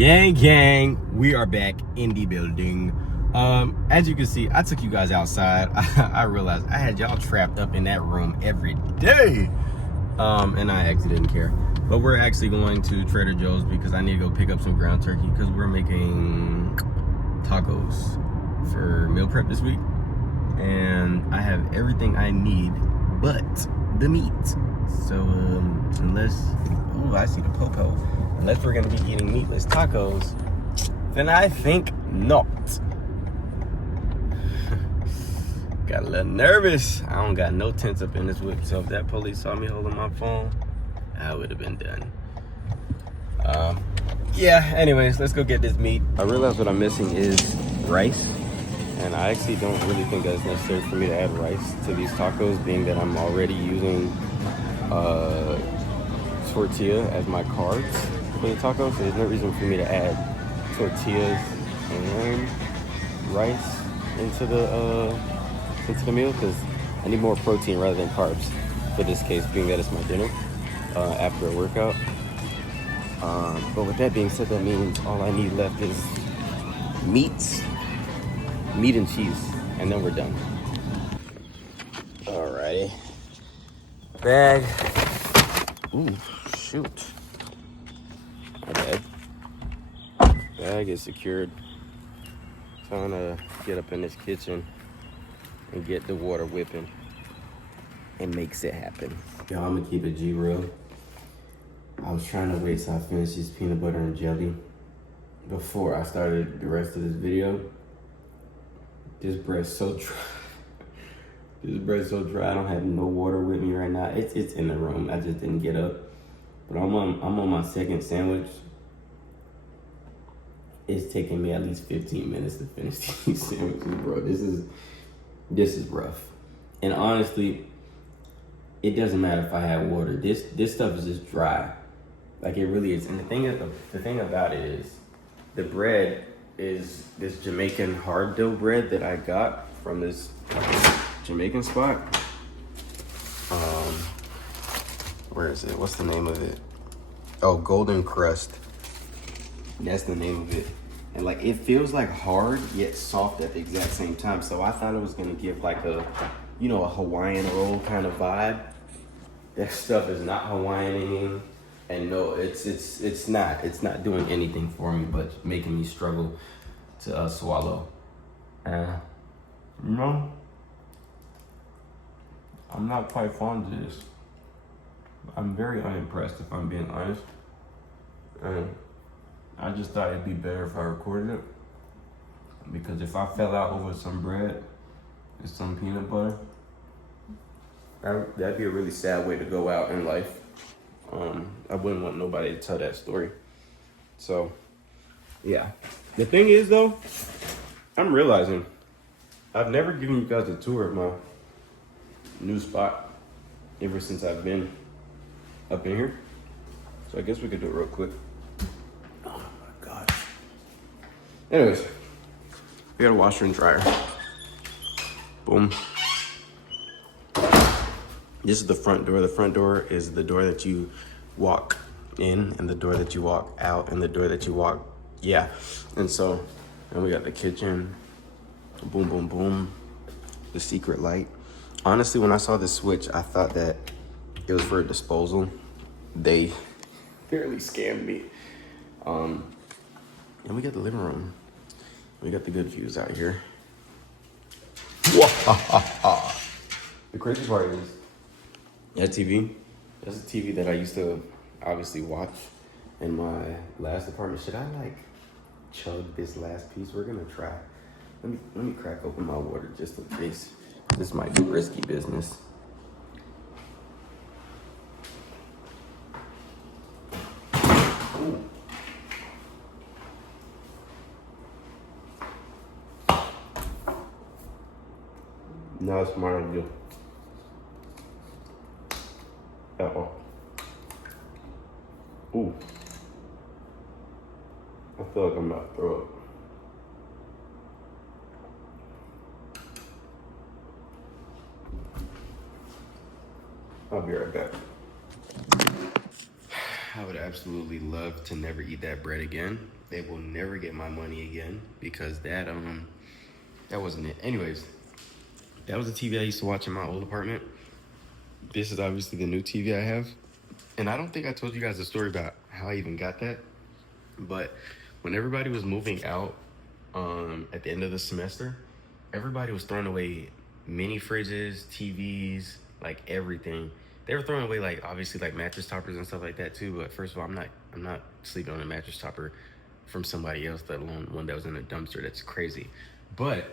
Gang, we are back in the building. As you can see, I took you guys outside. I realized I had y'all trapped up in that room every day. And I actually didn't care. But we're actually going to Trader Joe's because I need to go pick up some ground turkey because we're making tacos for meal prep this week. And I have everything I need but the meat. So unless, oh, I see the popo. Unless we're gonna be eating meatless tacos, then I think not. Got a little nervous. I don't got no tents up in this whip, so if that police saw me holding my phone, I would have been done. Yeah, anyways, let's go get this meat. I realize what I'm missing is rice, and I actually don't really think that it's necessary for me to add rice to these tacos, being that I'm already using tortilla as my carbs for the tacos. So there's no reason for me to add tortillas and rice into the meal, because I need more protein rather than carbs for this case, being that it's my dinner after a workout. But with that being said, that means all I need left is meat and cheese, and then we're done. Alrighty, bag. Ooh, shoot. My bad. Bag is secured. Trying to get up in this kitchen and get the water whipping. It makes it happen. Y'all, I'm gonna keep it G real. I was trying to wait till I finished this peanut butter and jelly before I started the rest of this video. This bread's so dry. This bread's so dry. I don't have no water with me right now. It's in the room. I just didn't get up. But I'm on my second sandwich. It's taking me at least 15 minutes to finish these sandwiches, bro. This is rough. And honestly, it doesn't matter if I have water. This stuff is just dry. Like, it really is. And the thing about it is, the bread is this Jamaican hard dough bread that I got from this Jamaican spot. Where is it? What's the name of it? Oh, Golden Crust. That's the name of it. And like, it feels like hard yet soft at the exact same time. So I thought it was gonna give like a Hawaiian roll kind of vibe. That stuff is not Hawaiian, and no, it's not doing anything for me but making me struggle to swallow. No, I'm not quite fond of this. I'm very unimpressed, if I'm being honest. I just thought it'd be better if I recorded it, because if I fell out over some bread and some peanut butter, that'd be a really sad way to go out in life. I wouldn't want nobody to tell that story. So, yeah. The thing is, though, I'm realizing I've never given you guys a tour of my new spot ever since I've been up in here. So I guess we could do it real quick. Oh my gosh. Anyways, we got a washer and dryer. Boom. This is the front door. The front door is the door that you walk in, and the door that you walk out, and the door that you walk, yeah. And so, and we got the kitchen. Boom, boom, boom. The secret light. Honestly, when I saw this switch, I thought that it was for a disposal. They barely scammed me. And we got the living room. We got the good views out here. The crazy part is, that TV, that's a TV that I used to obviously watch in my last apartment. Should I like chug this last piece? We're gonna try. Let me crack open my water just in case. This might be risky business. Ooh. Now it's smart on you. Ooh. I feel like I'm about to throw up. I'll be right back. I would absolutely love to never eat that bread again. They will never get my money again because that wasn't it. Anyways, that was the TV I used to watch in my old apartment. This is obviously the new TV I have. And I don't think I told you guys the story about how I even got that. But when everybody was moving out at the end of the semester, everybody was throwing away mini fridges, TVs, like everything. They were throwing away like obviously like mattress toppers and stuff like that too. But first of all, I'm not sleeping on a mattress topper from somebody else, let alone one that was in a dumpster. That's crazy. But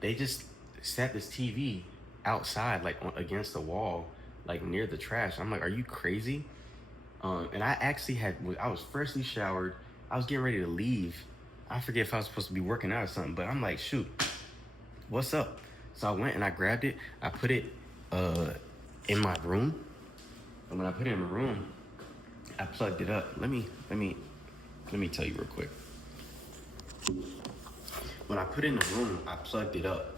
they just sat this TV outside, like against the wall, like near the trash. I'm like, are you crazy? And I actually I was freshly showered. I was getting ready to leave. I forget if I was supposed to be working out or something, but I'm like, shoot, what's up? So I went and I grabbed it. I put it in my room. And when I put it in my room, I plugged it up. Let me tell you real quick. When I put it in the room, I plugged it up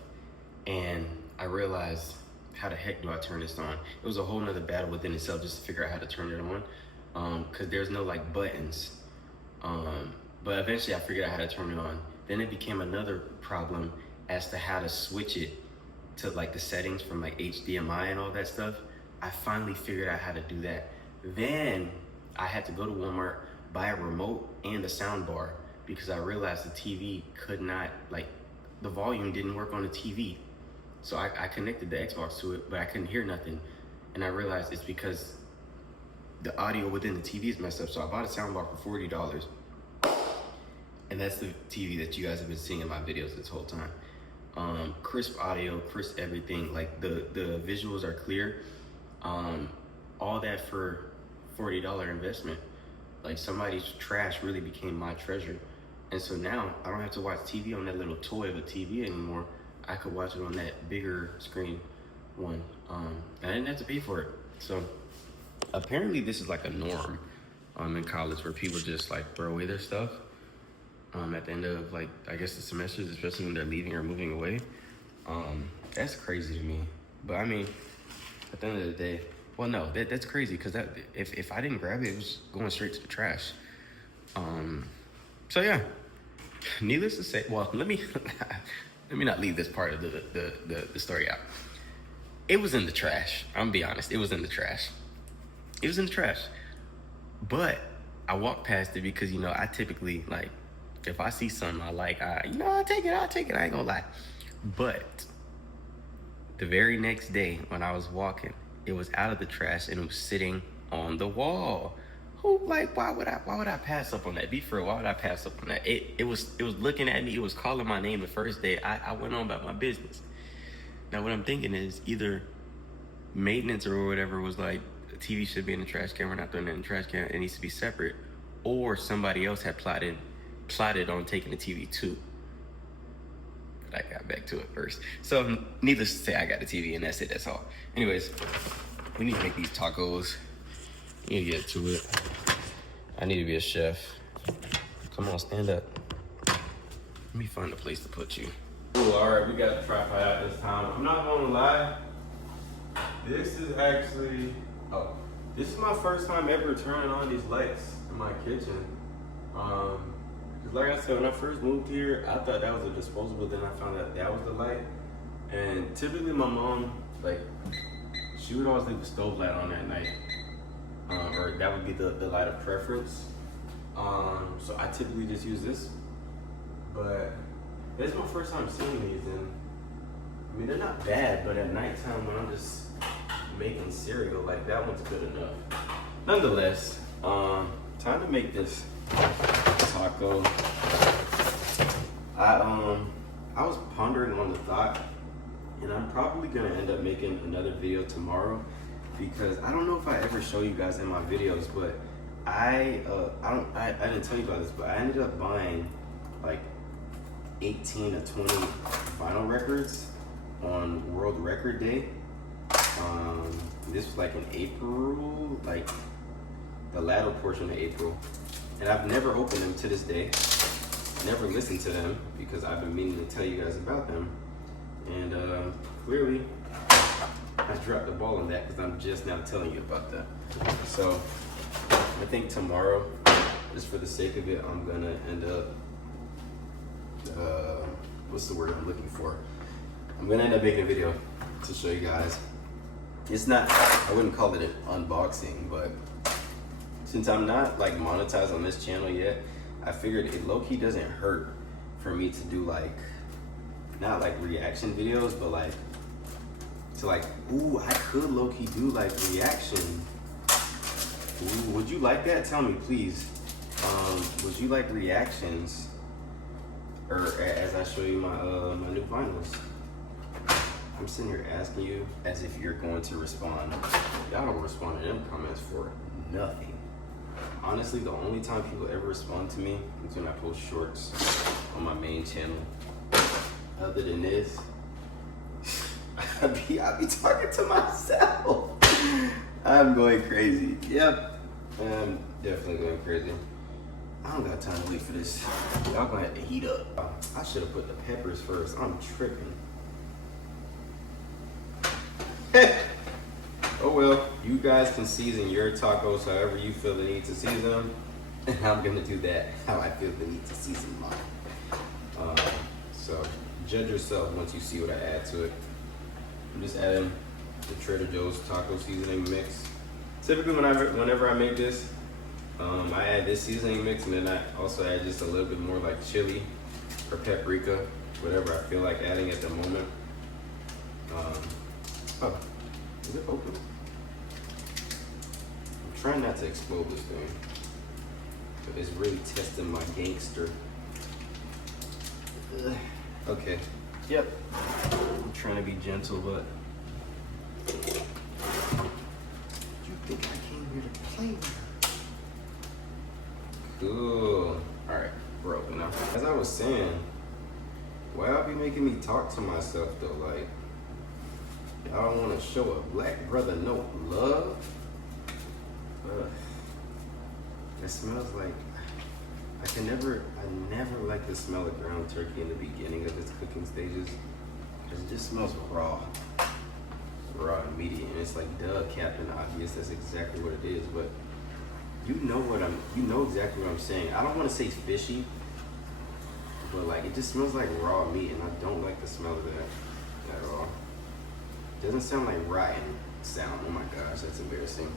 and I realized, how the heck do I turn this on? It was a whole nother battle within itself just to figure out how to turn it on. Cause there's no like buttons. But eventually I figured out how to turn it on. Then it became another problem as to how to switch it to like the settings from like HDMI and all that stuff. I finally figured out how to do that. Then I had to go to Walmart, buy a remote and a sound bar because I realized the TV could not, like the volume didn't work on the TV. So I connected the Xbox to it, but I couldn't hear nothing. And I realized it's because the audio within the TV is messed up. So I bought a soundbar for $40. And that's the TV that you guys have been seeing in my videos this whole time. Crisp audio, crisp everything. Like the visuals are clear. All that for $40 investment. Like somebody's trash really became my treasure. And so now I don't have to watch TV on that little toy of a TV anymore. I could watch it on that bigger screen one. And I didn't have to pay for it. So apparently this is like a norm in college where people just like throw away their stuff at the end of like, I guess the semesters, especially when they're leaving or moving away. That's crazy to me. But I mean, at the end of the day, well, no, that's crazy because that if I didn't grab it, it was going straight to the trash. So yeah, needless to say, well, let me not leave this part of the story out. It was in the trash. I'm gonna be honest. It was in the trash. It was in the trash. But I walked past it because, you know, I typically, like, if I see something I like, I'll take it. I ain't gonna lie. But the very next day when I was walking, it was out of the trash and it was sitting on the wall. Why would I pass up on that? Be for real, why would I pass up on that? It was looking at me, it was calling my name the first day. I went on about my business. Now what I'm thinking is either maintenance or whatever was like, the TV should be in the trash can, we're not throwing it in the trash can, it needs to be separate. Or somebody else had plotted on taking the TV too. But I got back to it first. So needless to say, I got the TV and that's it, that's all. Anyways, we need to make these tacos. We need to get to it. I need to be a chef. Come on, stand up. Let me find a place to put you. Ooh, all right, we got the tripod out this time. I'm not gonna lie. This is actually, this is my first time ever turning on these lights in my kitchen. Cause like I said, when I first moved here, I thought that was a disposable, then I found out that was the light. And typically my mom, like, she would always leave the stove light on at night. Or that would be the light of preference. So I typically just use this. But this is my first time seeing these, and I mean, they're not bad, but at nighttime when I'm just making cereal, like that one's good enough. Nonetheless, time to make this taco. I was pondering on the thought, and I'm probably gonna end up making another video tomorrow because I don't know if I ever show you guys in my videos, but I didn't tell you about this, but I ended up buying like 18 to 20 vinyl records on World Record Day. This was like in April, like the latter portion of April. And I've never opened them to this day. Never listened to them because I've been meaning to tell you guys about them. And clearly, I dropped the ball on that because I'm just now telling you about that. So I think tomorrow just for the sake of it, I'm gonna end up, what's the word I'm looking for? I'm gonna end up making a video to show you guys. It's not, I wouldn't call it an unboxing, but since I'm not like monetized on this channel yet, I figured it low-key doesn't hurt for me to do like, not like reaction videos, but like, to like, ooh, I could low-key do like reaction. Ooh, would you like that? Tell me, please. Would you like reactions? Or as I show you my my new vinyls. I'm sitting here asking you as if you're going to respond. Y'all don't respond to them comments for nothing. Honestly, the only time people ever respond to me is when I post shorts on my main channel. Other than this, I be talking to myself. I'm going crazy. Yep, I'm definitely going crazy. I don't got time to wait for this. Y'all gonna have to heat up. I should have put the peppers first. I'm tripping. Oh well, you guys can season your tacos however you feel the need to season them, and I'm gonna do that how I feel the need to season mine. So judge yourself once you see what I add to it. I'm just adding the Trader Joe's taco seasoning mix. Typically, whenever I make this, I add this seasoning mix, and then I also add just a little bit more like chili or paprika, whatever I feel like adding at the moment. Oh, is it open? I'm trying not to explode this thing, but it's really testing my gangster. Ugh. Okay, yep. I'm trying to be gentle, but you think I came here to play with her? Cool. All right, we're open now. As I was saying, why y'all be making me talk to myself though? Like, y'all don't want to show a black brother no love? It smells like, I never like the smell of ground turkey in the beginning of its cooking stages, because it just smells raw and meaty, and it's like, duh, Captain Obvious, that's exactly what it is, but you know exactly what I'm saying. I don't want to say fishy, but like, it just smells like raw meat, and I don't like the smell of that at all. It doesn't sound like rotten sound. Oh my gosh, that's embarrassing.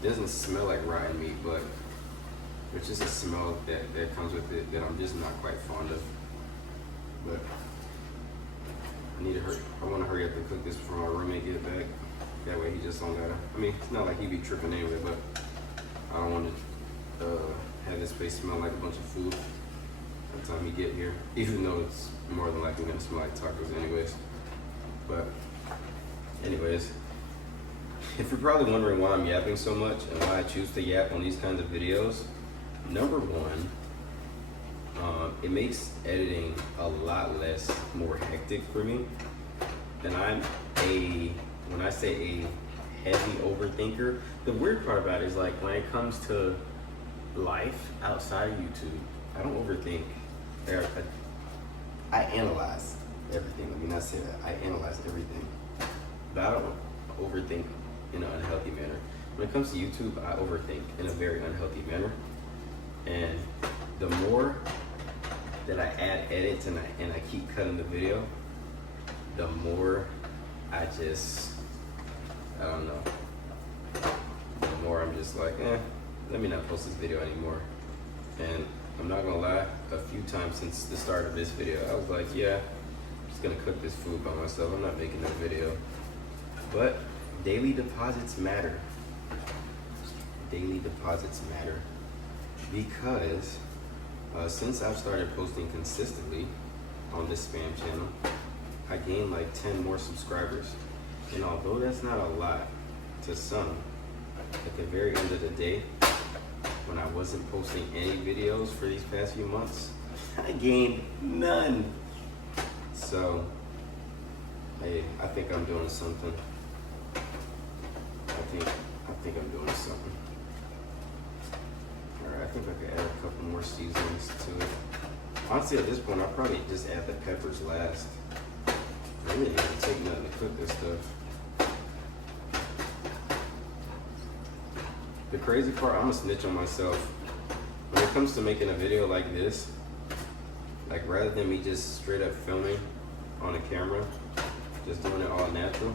It doesn't smell like rotten meat, but it's just a smell that comes with it that I'm just not quite fond of. But I need to hurry. I want to hurry up and cook this before my roommate get back. That way he just don't gotta, I mean, it's not like he be tripping anyway, but I don't want to have this place smell like a bunch of food by the time he get here, even though it's more than likely gonna smell like tacos anyways. But anyways, if you're probably wondering why I'm yapping so much and why I choose to yap on these kinds of videos, number one, it makes editing a lot more hectic for me. And when I say a heavy overthinker, the weird part about it is like when it comes to life outside of YouTube, I don't overthink. I analyze everything. Let me not say that. I analyze everything. But I don't overthink in an unhealthy manner. When it comes to YouTube, I overthink in a very unhealthy manner. And the more that I add edits and I keep cutting the video, the more I don't know. The more I'm just like, let me not post this video anymore. And I'm not gonna lie, a few times since the start of this video, I was like, yeah, I'm just gonna cook this food by myself. I'm not making no video. But daily deposits matter. Daily deposits matter because since I've started posting consistently on this spam channel, I gained like 10 more subscribers. And although that's not a lot to some, at the very end of the day, when I wasn't posting any videos for these past few months, I gained none. So, hey, I think I'm doing something. I think I'm doing something. Alright, I think I could add a couple more seasonings to it. Honestly, at this point, I'll probably just add the peppers last. I really didn't even take nothing to cook this stuff. The crazy part, I'm gonna snitch on myself. comes to making a video like this, like rather than me just straight up filming on a camera, just doing it all natural,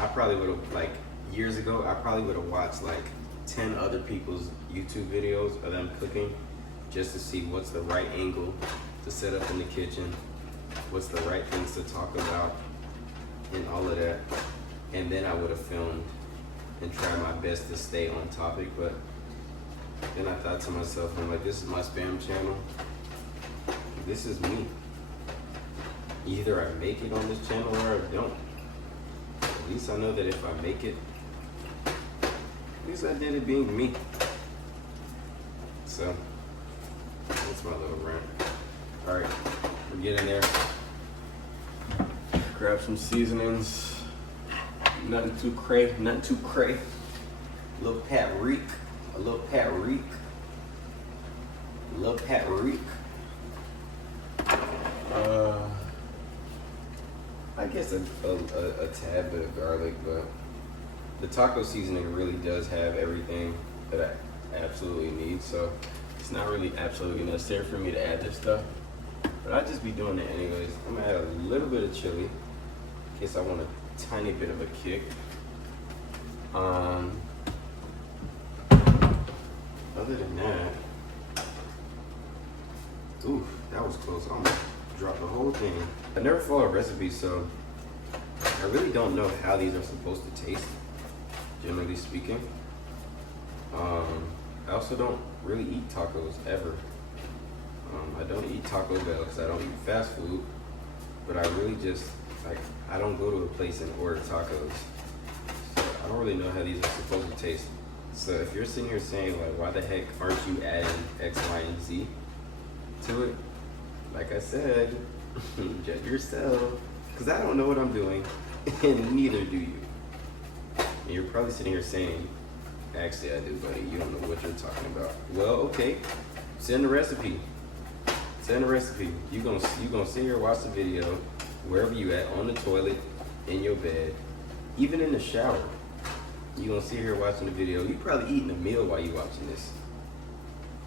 I probably would have, like years ago, I probably would have watched like 10 other people's YouTube videos of them cooking just to see what's the right angle to set up in the kitchen, what's the right things to talk about, and all of that. And then I would have filmed and tried my best to stay on topic. But then I thought to myself, I'm like, this is my spam channel. This is me. Either I make it on this channel or I don't. At least I know that if I make it, at least I did it being me. So that's my little rant. All right, we're getting there. Grab some seasonings. Nothing too cray, nothing too cray. A little paprika, a little paprika, a little paprika. I guess a tad bit of garlic, but the taco seasoning really does have everything that I absolutely need, so it's not really absolutely necessary for me to add this stuff. But I'll just be doing it anyways. I'm gonna add a little bit of chili in case I want a tiny bit of a kick. Other than that, oof, that was close. I almost dropped the whole thing. I never follow recipes, so I really don't know how these are supposed to taste, generally speaking. I also don't really eat tacos ever. I don't eat Taco Bell because I don't eat fast food, but I really just, like, I don't go to a place and order tacos. So I don't really know how these are supposed to taste. So if you're sitting here saying, like, why the heck aren't you adding X, Y, and Z to it? Like I said, judge yourself, because I don't know what I'm doing, and neither do you. And you're probably sitting here saying, actually I do, buddy, you don't know what you're talking about. Well, okay, send the recipe. Send the recipe. You gonna sit here and watch the video, wherever you at, on the toilet, in your bed, even in the shower. You gonna sit here watching the video. You probably eating a meal while you watching this.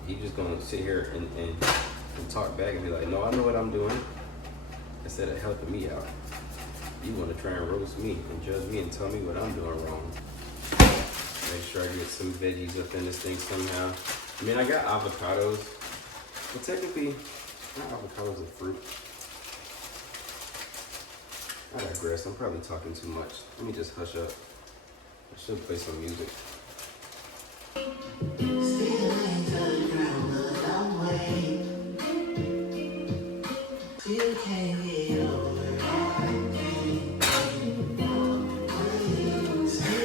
You just gonna sit here and talk back and be like, no, I know what I'm doing, instead of helping me out. You wanna try and roast me and judge me and tell me what I'm doing wrong. Make sure I get some veggies up in this thing somehow. I mean, I got avocados, but technically, not avocados a fruit. I digress. I'm probably talking too much. Let me just hush up. I should play some music.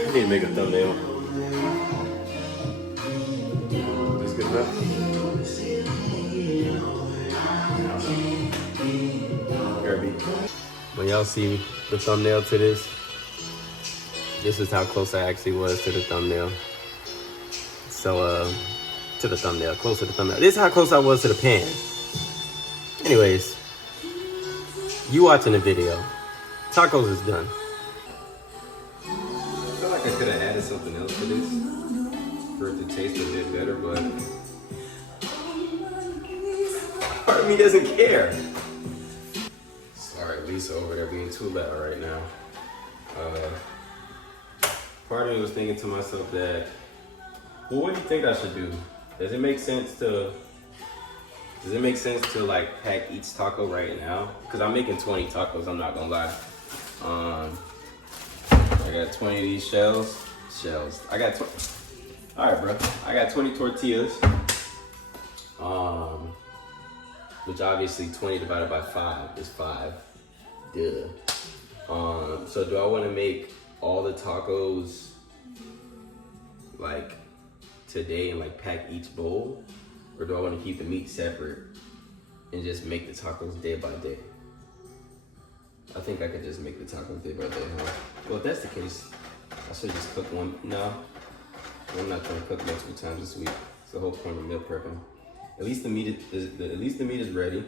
I need to make a thumbnail. That's good enough. When y'all see the thumbnail to this is how close I actually was to the thumbnail. So, to the thumbnail, close to the thumbnail. This is how close I was to the pan. Anyways, you watching the video. Tacos is done. I feel like I could have added something else to this for it to taste a bit better, but part of me doesn't care. Sorry, Lisa over there being too loud right now. Part of me was thinking to myself that, well, what do you think I should do? Does it make sense to like pack each taco right now? Because I'm making 20 tacos, I'm not gonna lie. I got 20 of these shells. I got 20. All right, bro. I got 20 tortillas. Which obviously 20 divided by 5 is 5. Duh. So do I want to make all the tacos like today and like pack each bowl, or do I want to keep the meat separate and just make the tacos day by day? I think I could just make the tacos day by day, huh? Well, if that's the case, I should just cook one. No, I'm not trying to cook multiple times this week. It's the whole point of meal prepping. At least the meat is ready.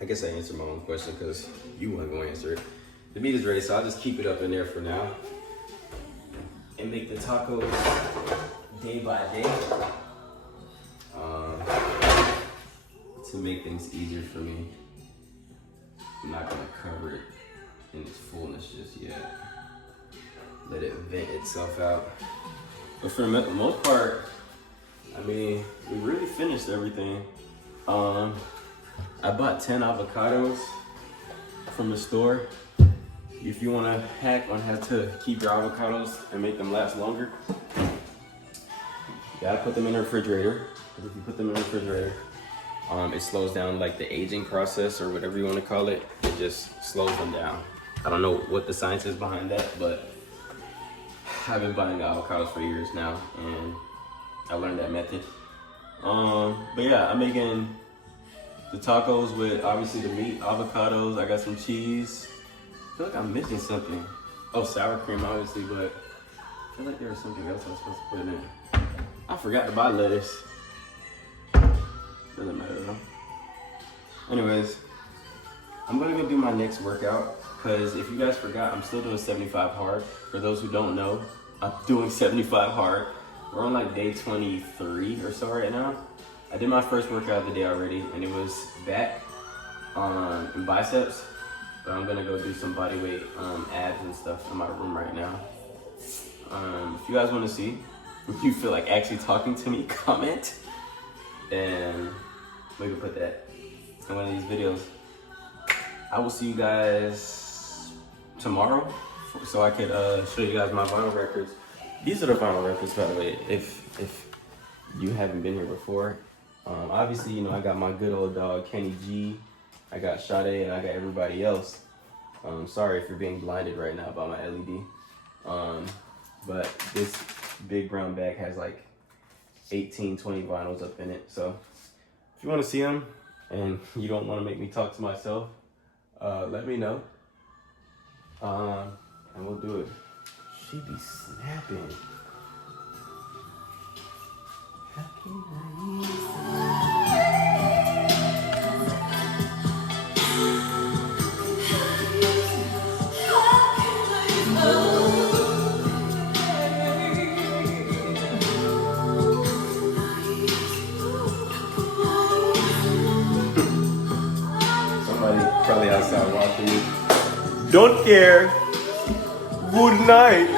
I guess I answered my own question because you weren't going to answer it. The meat is ready, so I'll just keep it up in there for now and make the tacos day by day. to make things easier for me, I'm not gonna cover it in its fullness just yet. Let it vent itself out. But for the most part, I mean, we really finished everything. I bought 10 avocados from the store. If you wanna hack on how to keep your avocados and make them last longer, you gotta put them in the refrigerator. Because if you put them in the refrigerator, it slows down like the aging process or whatever you wanna call it. It just slows them down. I don't know what the science is behind that, but I've been buying avocados for years now and I learned that method. But yeah, I'm making the tacos with obviously the meat, avocados, I got some cheese. I feel like I'm missing something. Oh, sour cream obviously, but I feel like there was something else I was supposed to put in. I forgot to buy lettuce. Doesn't matter though. Anyways, I'm gonna go do my next workout because if you guys forgot, I'm still doing 75 hard. For those who don't know, I'm doing 75 hard. We're on like day 23 or so right now. I did my first workout of the day already and it was back and biceps. But I'm gonna go do some body weight abs and stuff in my room right now. If you guys wanna see, if you feel like actually talking to me, comment. And maybe put that in one of these videos. I will see you guys tomorrow so I could show you guys my vinyl records. These are the vinyl records, by the way, if you haven't been here before. Obviously, you know, I got my good old dog, Kenny G. I got Sade and I got everybody else. Sorry if you're being blinded right now by my LED. But this big brown bag has like 18, 20 vinyls up in it. So if you want to see them and you don't want to make me talk to myself, let me know. And we'll do it. She be snapping. Somebody probably outside watching me. Don't care. Good night.